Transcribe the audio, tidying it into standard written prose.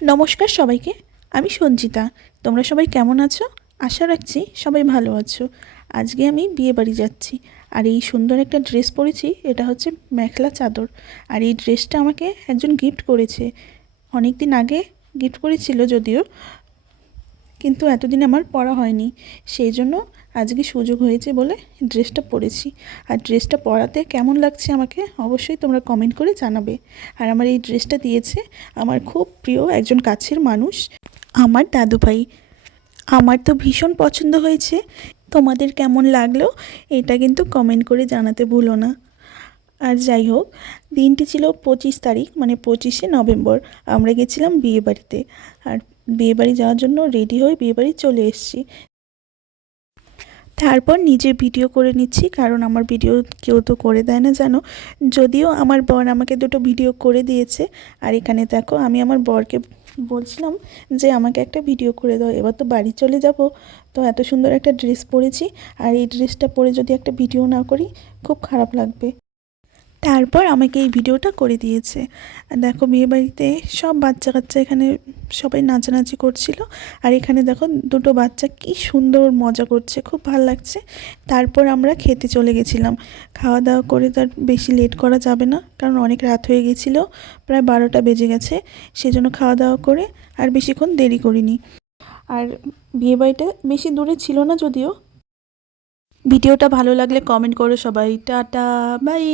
নমস্কার সবাইকে। আমি সঞ্চিতা। তোমরা সবাই কেমন আছো? আশা রাখছি সবাই ভালো আছো। আজকে আমি বিয়েবাড়ি যাচ্ছি। আর এই সুন্দর একটা ড্রেস পরেছি, এটা হচ্ছে মেখলা চাদর। আর এই ড্রেসটা আমাকে একজন গিফট করেছে। অনেক দিন আগে গিফট করেছিল যদিও, কিন্তু এতদিন আমার পরা হয়নি। সেই জন্য আজকে সুযোগ হয়েছে বলে ড্রেসটা পরেছি। আর ড্রেসটা পরাতে কেমন লাগছে আমাকে অবশ্যই তোমরা কমেন্ট করে জানাবে। আর আমার এই ড্রেসটা দিয়েছে আমার খুব প্রিয় একজন কাছের মানুষ, আমার দাদু ভাই। আমার তো ভীষণ পছন্দ হয়েছে। তোমাদের কেমন লাগলো এটা কিন্তু কমেন্ট করে জানাতে ভুলো না। আর যাই হোক, দিনটি ছিল 25 তারিখ, মানে 25শে নভেম্বর। আমরা গেছিলাম বিয়েবাড়িতে। আর বিয়েবাড়ি যাওয়ার জন্য রেডি হয়ে বিয়েবাড়ি চলে এসেছি। তারপর নিজে ভিডিও করে নিচ্ছি, কারণ আমার ভিডিও কেউ তো করে দেয় না জানো। যদিও আমার বর আমাকে দুটো ভিডিও করে দিয়েছে। আর এখানে দেখো, আমি আমার বরকে বলছিলাম যে আমাকে একটা ভিডিও করে দাও, এবার তো বাড়ি চলে যাব। তো এত সুন্দর একটা ড্রেস পরেছি, আর এই ড্রেসটা পরে যদি একটা ভিডিও না করি খুব খারাপ লাগবে। তারপর আমাকে এই ভিডিওটা করে দিয়েছে। দেখো, বিয়েবাড়িতে সব বাচ্চা কাচ্চা এখানে সবাই নাচানাচি করছিল। আর এখানে দেখো দুটো বাচ্চা কি সুন্দর মজা করছে, খুব ভালো লাগছে। তারপর আমরা খেতে চলে গেছিলাম। খাওয়া দাওয়া করে তার বেশি লেট করা যাবে না, কারণ অনেক রাত হয়ে গেছিলো, প্রায় 12টা বেজে গেছে। সেজন্য খাওয়া দাওয়া করে আর বেশিক্ষণ দেরি করিনি। আর বিয়েবাড়িটা বেশি দূরে ছিল না যদিও। ভিডিওটা ভালো লাগলে কমেন্ট করো সবাই। Ta-ta, by.